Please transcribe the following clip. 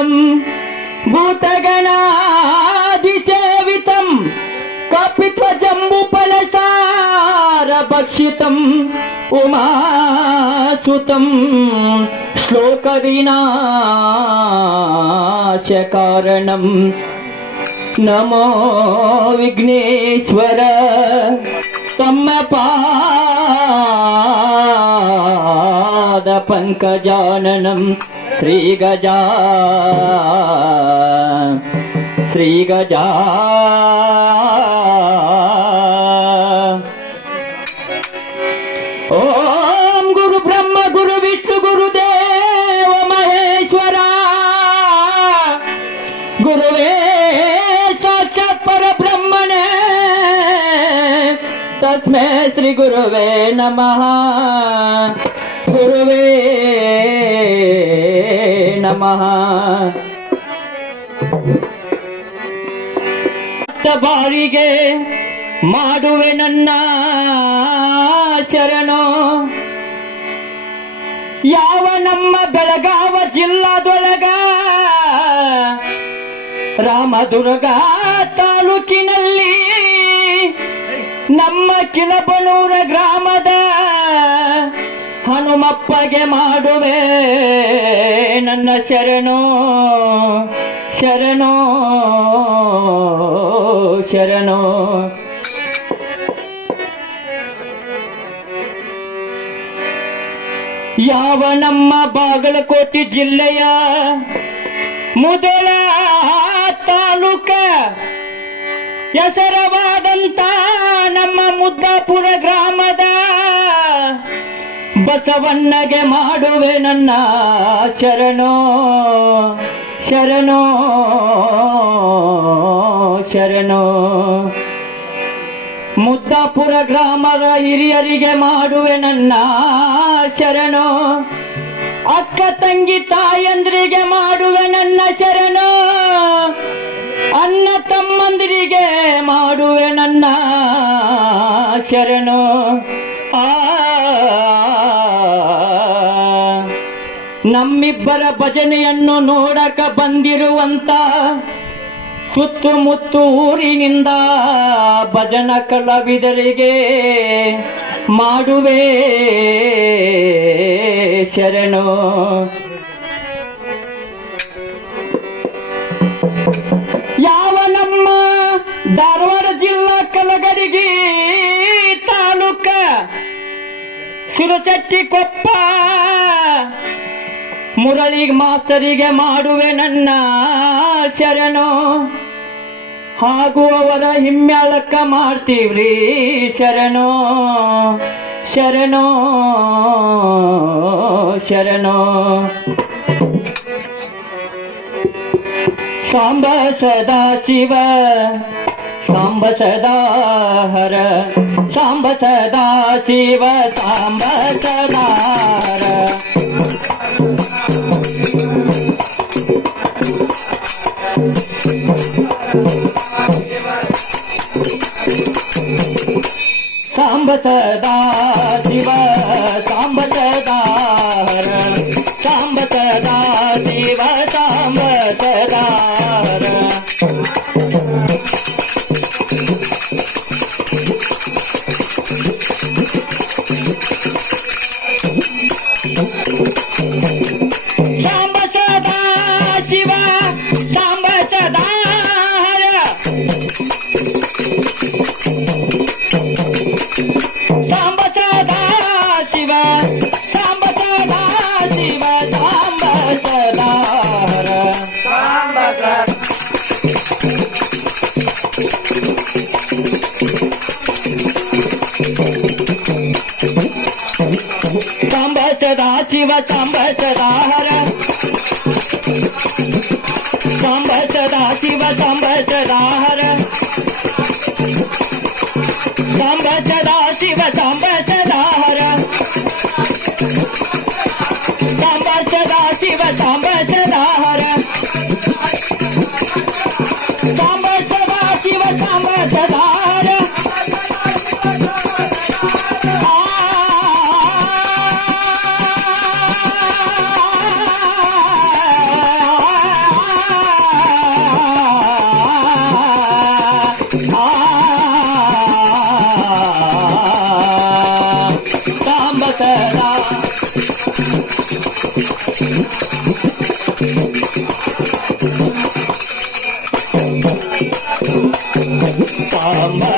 श्रीगजाननम् भूतगणादिसेवितम् कपित्वजम्बुफलसारभक्षितम् उमासुतम् श्लोकविनाशकारणम् नमो विघ्नेश्वर శ్రీ గజా శ్రీ గజా ఓం గురు బ్రహ్మ గురు విష్ణు గురుదేవ మహేశ్వర. గురువే తస్మే శ్రీ గురువే నమ. గురువే ನಮಃ. ಬಾರಿಗೆ ಮಾಡುವೆ ನನ್ನ ಶರಣೋ. ಯಾವ ನಮ್ಮ ಬೆಳಗಾವ ಜಿಲ್ಲಾದೊಳಗ ರಾಮದುರ್ಗ ತಾಲೂಕಿನಲ್ಲಿ ನಮ್ಮ ಕಿಲಬನೂರ ಗ್ರಾಮದ ಹನುಮಪ್ಪಗೆ ಮಾಡುವೆ. ನನ್ನ ಶರಣೋ ಶರಣೋ ಶರಣೋ. ಯಾವ ನಮ್ಮ ಬಾಗಲಕೋಟೆ ಜಿಲ್ಲೆಯ ಮೊದಲ ತಾಲೂಕ ಹೆಸರವಾದಂತ ನಮ್ಮ ಮುದ್ದಾಪುರ ಗ್ರಾಮದ ಬಸವಣ್ಣಗೆ ಮಾಡುವೆ ನನ್ನ ಶರಣೋ ಶರಣೋ ಶರಣೋ. ಮುದ್ದಾಪುರ ಗ್ರಾಮದ ಹಿರಿಯರಿಗೆ ಮಾಡುವೆ ನನ್ನ ಶರಣೋ, ಅಕ್ಕ ತಂಗಿ ತಾಯಂದ್ರಿಗೆ ಮಾಡುವೆ ನನ್ನ ಶರಣೋ. ಅನ್ನ ತಮ್ಮಂದಿರಿಗೆ ಮಾಡುವೆ ನನ್ನ ಶರಣೋ. ಆ ನಮ್ಮಿಬ್ಬರ ಭಜನೆಯನ್ನು ನೋಡಕ ಬಂದಿರುವಂತ ಸುತ್ತಮುತ್ತು ಊರಿನಿಂದ ಭಜನ ಕಲಾವಿದರಿಗೆ ಮಾಡುವೆ ಶರಣೋ. ಯಾವ ನಮ್ಮ ಧಾರವಾಡ ಜಿಲ್ಲಾ ಕಲಗಡಿಗಿ ತಾಲೂಕ ಸಿರಸಟ್ಟಿ ಕೊಪ್ಪ ಮುರಳಿ ಮಾಸ್ತರಿಗೆ ಮಾಡುವೆ ನನ್ನ ಶರಣು. ಹಾಗೂ ಅವರ ಹಿಮ್ಮ್ಯಾಳಕ್ಕ ಮಾಡ್ತೀವ್ರಿ ಶರಣೋ. ಶರಣೋ ಶರಣೋ. ಸಾಂಬ ಸದಾ ಶಿವ ಸಾಂಬ ಸದಾ ಹರ. ಸಾಂಬ ಸದಾ ಶಿವ ಸಾಂಬ ಸದಾ ಸಾಂಬ ಸದಾ ಸದಾ ಶಿವ ಸಾಂಬ ಸದಾ ಹರ ಸಾಂಬ ಸದಾ ಶಿವ ಸಾಂಬ ಸದಾ ಹರ பார்மா